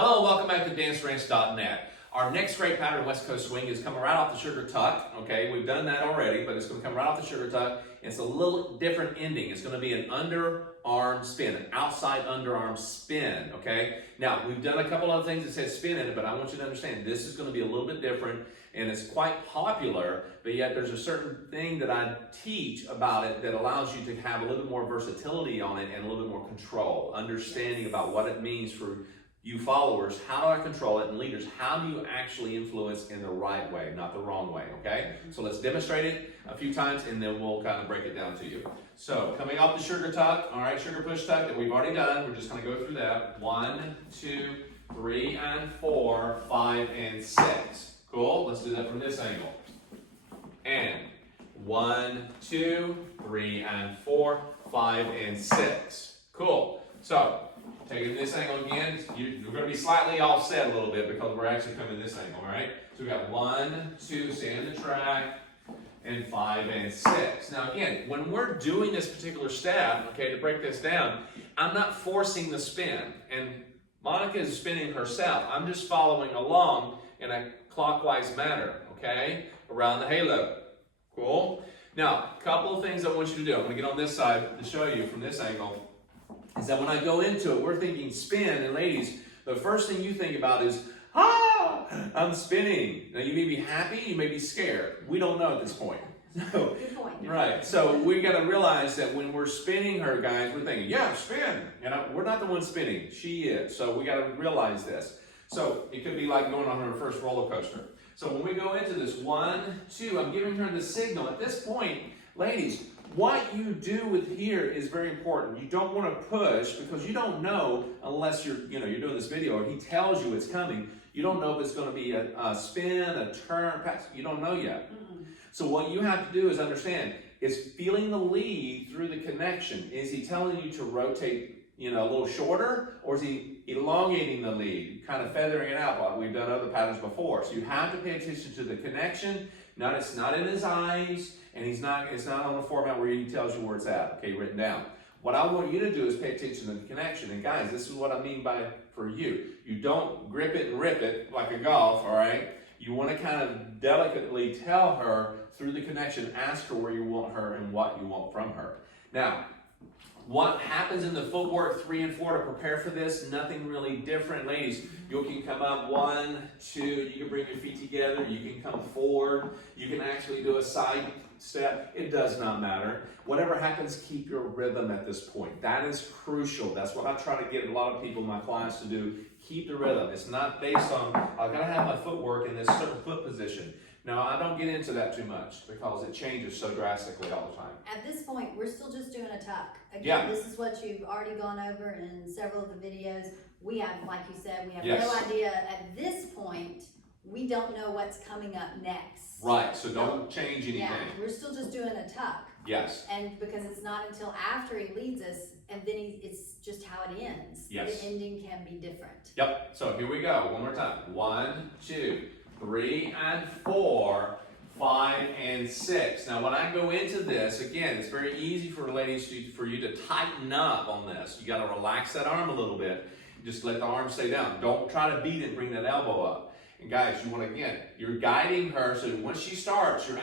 Hello, welcome back to danceranch.net. Our next great pattern, West Coast Swing, is coming right off the sugar tuck. Okay, we've done that already, but it's going to come right off the sugar tuck. It's a little different ending. It's going to be an underarm spin, an outside underarm spin. Okay, now we've done a couple other things that says spin in it, but I want you to understand this is going to be a little bit different, and it's quite popular, but yet there's a certain thing that I teach about it that allows you to have a little bit more versatility on it and a little bit more control, understanding about what it means for you followers. How do I control it? And leaders, how do you actually influence in the right way, not the wrong way, okay? So let's demonstrate it a few times and then we'll kind of break it down to you. So coming off the sugar tuck, all right, sugar push tuck that we've already done, we're just gonna go through that. 1, 2, 3, and 4, 5, and 6. Cool, let's do that from this angle. And 1, 2, 3, and 4, 5, and 6. Cool, so taking this angle again, you're going to be slightly offset a little bit because we're actually coming this angle, all right? So we got 1, 2, stay in the track, and 5, and 6. Now again, when we're doing this particular step, okay, to break this down, I'm not forcing the spin. And Monica is spinning herself. I'm just following along in a clockwise manner, okay, around the halo. Cool? Now, a couple of things I want you to do. I'm going to get on this side to show you from this angle. Is that when I go into it, we're thinking spin, and ladies, the first thing you think about is, I'm spinning. Now you may be happy, you may be scared. We don't know at this point. So, good point. Right, so we got to realize that when we're spinning her, guys, we're thinking, yeah, spin. You know, we're not the one spinning, she is. So we got to realize this. So it could be like going on her first roller coaster. So when we go into this 1, 2, I'm giving her the signal. At this point, ladies, what you do with here is very important. You don't want to push because you don't know unless you're doing this video or he tells you it's coming. You don't know if it's going to be a spin, a turn, pass. You don't know yet. So what you have to do is understand is feeling the lead through the connection. Is he telling you to rotate, a little shorter, or is he elongating the lead, kind of feathering it out like we've done other patterns before? So you have to pay attention to the connection. It's not in his eyes, and it's not on a format where he tells you where it's at, okay, written down. What I want you to do is pay attention to the connection. And guys, this is what I mean by for you. You don't grip it and rip it like a golf, all right? You want to kind of delicately tell her through the connection, ask her where you want her and what you want from her. Now, what happens in the footwork 3 and 4 to prepare for this? Nothing really different. Ladies, you can come up 1, 2, you can bring your feet together, you can come forward, you can actually do a side step. It does not matter. Whatever happens, keep your rhythm at this point. That is crucial. That's what I try to get a lot of people, my clients, to do. Keep the rhythm. It's not based on, I've got to have my footwork in this certain foot position. Now, I don't get into that too much because it changes so drastically all the time. At this point, we're still just doing a tuck. Again, Yeah. This is what you've already gone over in several of the videos. We have, like you said, we have Yes. no idea at this point. We don't know what's coming up next. Right, so don't change anything. Yeah, we're still just doing a tuck. Yes. And because it's not until after he leads us, and then it's just how it ends. Yes. The ending can be different. Yep, so here we go, one more time. 1, 2, 3, and 4, 5, and 6. Now when I go into this, again, it's very easy for ladies for you to tighten up on this. You got to relax that arm a little bit. Just let the arm stay down. Don't try to beat it and bring that elbow up. And guys, you want to, again, you're guiding her, so once she starts, you're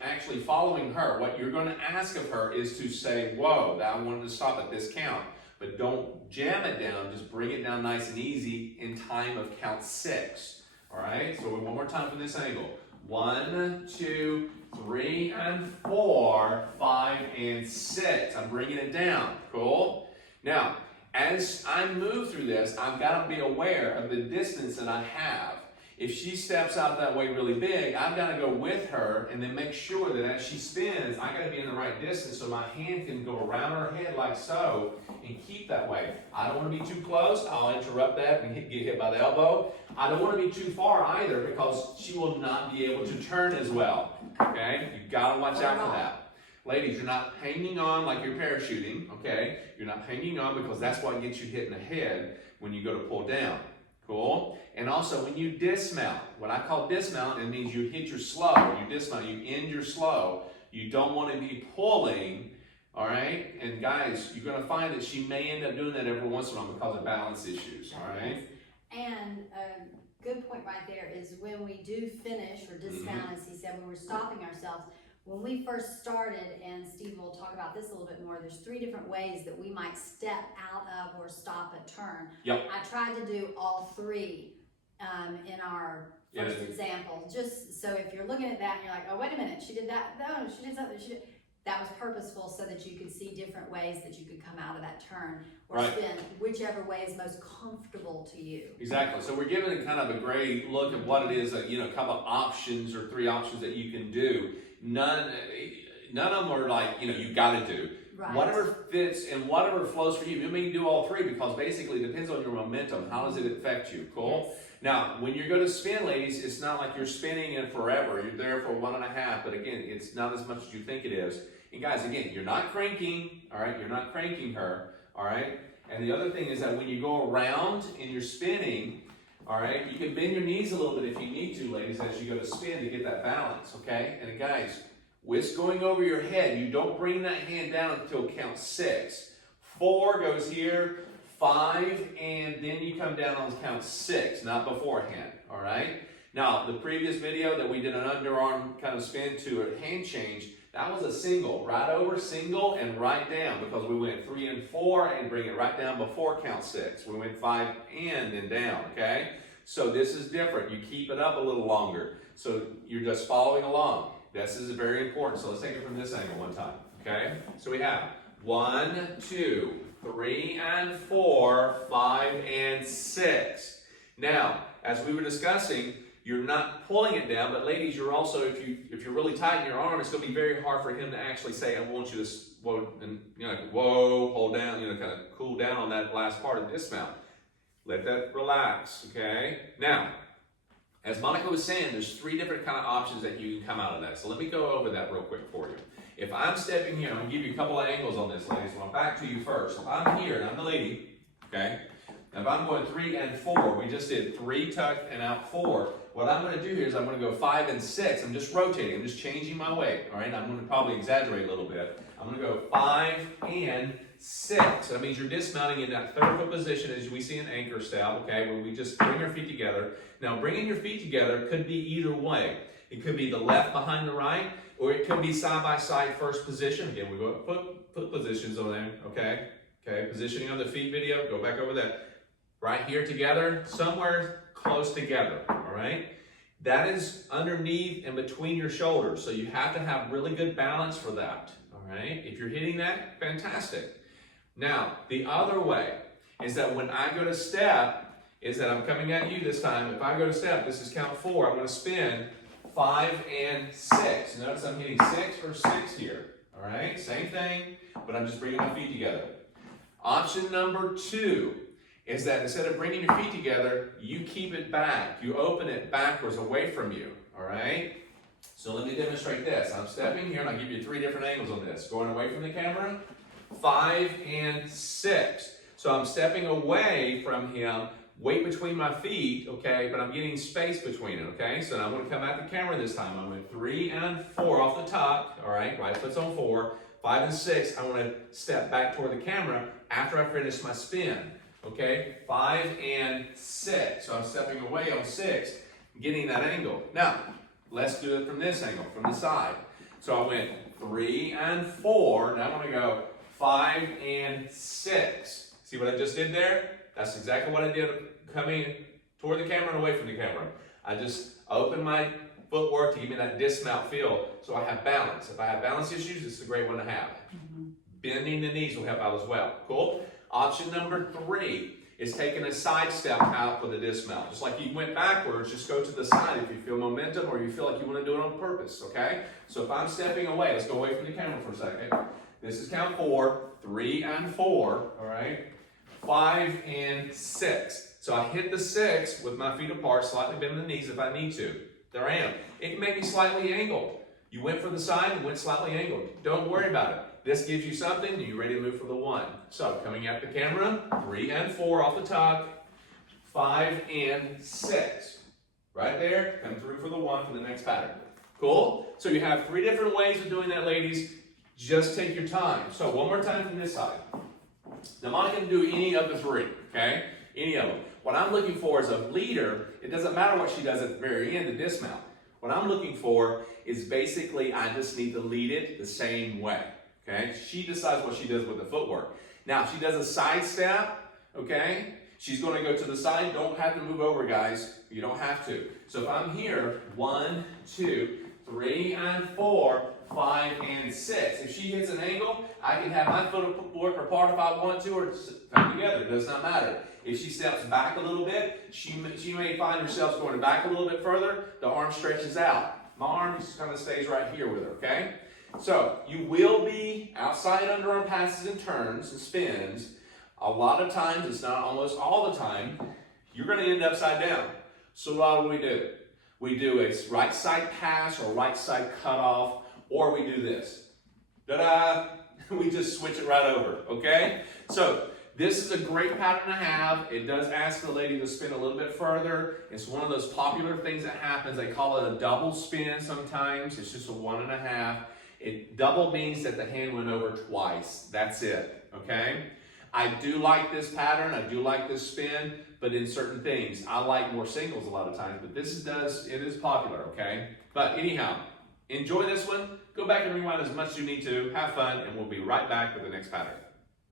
actually following her. What you're going to ask of her is to say, whoa, I wanted to stop at this count. But don't jam it down, just bring it down nice and easy in time of count 6. All right, so one more time from this angle. 1, 2, 3, and 4, 5, and 6. I'm bringing it down. Cool? Now, as I move through this, I've got to be aware of the distance that I have. If she steps out that way really big, I've got to go with her and then make sure that as she spins, I got to be in the right distance so my hand can go around her head like so and keep that way. I don't want to be too close. I'll interrupt that and get hit by the elbow. I don't want to be too far either because she will not be able to turn as well. Okay? You've got to watch out for that. Ladies, you're not hanging on like you're parachuting. Okay? You're not hanging on because that's what gets you hit in the head when you go to pull down. Cool? And also when you dismount, what I call dismount, it means you hit your slow, you dismount, you end your slow. You don't want to be pulling, all right? And guys, you're going to find that she may end up doing that every once in a while because of balance issues, all right? And good point right there is when we do finish or dismount, as he said, when we're stopping ourselves, when we first started, and Steve will talk about this a little bit more, there's 3 different ways that we might step out of or stop a turn. Yep. I tried to do all 3 in our first example, just so if you're looking at that and you're like, oh, wait a minute, she did that, no, she did something, that was purposeful so that you could see different ways that you could come out of that turn or spin, whichever way is most comfortable to you. Exactly. So we're giving it kind of a great look at what it is that, a couple of options or 3 options that you can do. None of them are like, you got to do. Right. Whatever fits and whatever flows for you. You may do all 3 because basically it depends on your momentum. How does it affect you? Cool? Yes. Now, when you're going to spin, ladies, it's not like you're spinning it forever. You're there for 1.5, but again, it's not as much as you think it is. And guys, again, you're not cranking, all right? You're not cranking her, all right? And the other thing is that when you go around and you're spinning, all right, you can bend your knees a little bit if you need to, ladies, as you go to spin to get that balance, okay? And guys, whisk going over your head. You don't bring that hand down until count 6. 4 goes here, 5, and then you come down on count 6, not beforehand, all right? Now, the previous video that we did an underarm kind of spin to a hand change, that was a single, right over, single, and right down, because we went 3 and 4 and bring it right down before count 6. We went 5 and then down, okay? So this is different. You keep it up a little longer. So you're just following along. This is very important. So let's take it from this angle one time, okay? So we have 1, 2, 3 and 4, 5 and 6. Now, as we were discussing, you're not pulling it down, but ladies, you're also, if you're really tight in your arm, it's going to be very hard for him to actually say, I want you to, whoa, and like, whoa, hold down, kind of cool down on that last part of the dismount. Let that relax, okay? Now, as Monica was saying, there's 3 different kind of options that you can come out of that. So let me go over that real quick for you. If I'm stepping here, I'm going to give you a couple of angles on this, ladies. So I'm back to you first. If I'm here, and I'm the lady, okay? Now if I'm going 3 and 4, we just did 3 tuck and out 4. What I'm going to do here is I'm going to go 5 and 6. I'm just rotating. I'm just changing my weight. All right. I'm going to probably exaggerate a little bit. I'm going to go 5 and 6. So that means you're dismounting in that 3rd foot position as we see in anchor style. Okay, where we just bring our feet together. Now, bringing your feet together could be either way. It could be the left behind the right, or it could be side by side first position. Again, we go foot positions on there. Okay. Okay. Positioning on the feet video. Go back over that. Right here together, somewhere close together, all right? That is underneath and between your shoulders, so you have to have really good balance for that, all right? If you're hitting that, fantastic. Now, the other way is that when I go to step, is that I'm coming at you this time. If I go to step, this is count 4, I'm going to spin 5 and 6. Notice I'm hitting 6 or 6 here, all right? Same thing, but I'm just bringing my feet together. Option number 2 is that instead of bringing your feet together, you keep it back. You open it backwards away from you, all right? So let me demonstrate this. I'm stepping here, and I'll give you 3 different angles on this. Going away from the camera, 5 and 6. So I'm stepping away from him, weight between my feet, okay, but I'm getting space between it, okay? So now I'm going to come at the camera this time. I'm going 3 and 4 off the top, all right? Right foot's on 4. 5 and 6, I want to step back toward the camera after I finish my spin. Okay, 5 and 6. So I'm stepping away on 6, getting that angle. Now, let's do it from this angle, from the side. So I went 3 and 4. Now I'm going to go 5 and 6. See what I just did there? That's exactly what I did coming toward the camera and away from the camera. I just opened my footwork to give me that dismount feel so I have balance. If I have balance issues, this is a great one to have. Bending the knees will help out as well. Cool? Option number 3 is taking a side step out for the dismount. Just like you went backwards, just go to the side if you feel momentum or you feel like you want to do it on purpose, okay? So if I'm stepping away, let's go away from the camera for a second. This is count 4, 3 and 4, all right? 5 and 6. So I hit the 6 with my feet apart, slightly bending the knees if I need to. There I am. It can make me slightly angled. You went for the side and went slightly angled. Don't worry about it. This gives you something, and you're ready to move for the 1. So, coming at the camera, 3 and 4 off the top, 5 and 6. Right there, come through for the 1 for the next pattern. Cool? So you have 3 different ways of doing that, ladies. Just take your time. So, one more time from this side. Now, Monica can do any of the 3, okay? Any of them. what I'm looking for as a leader, it doesn't matter what she does at the very end, the dismount. What I'm looking for is basically I just need to lead it the same way, okay? She decides what she does with the footwork. Now, if she does a side step, okay, she's going to go to the side. Don't have to move over, guys. You don't have to. So if I'm here, 1, 2, 3, and 4, 5, and 6. If she hits an angle, I can have my footwork apart if I want to, or come together. It does not matter. If she steps back a little bit, she may find herself going back a little bit further. The arm stretches out. My arm just kind of stays right here with her, okay? So you will be outside underarm passes and turns and spins. A lot of times, it's not almost all the time, you're going to end upside down. So what do? We do a right side pass or right side cutoff, or we do this. Ta-da! We just switch it right over, okay? So this is a great pattern to have. It does ask the lady to spin a little bit further. It's one of those popular things that happens. They call it a double spin sometimes. It's just a 1.5. Double means that the hand went over twice. That's it, okay? I do like this pattern. I do like this spin, but in certain things, I like more singles a lot of times, but it is popular, okay? But anyhow, enjoy this one. Go back and rewind as much as you need to. Have fun, and we'll be right back with the next pattern.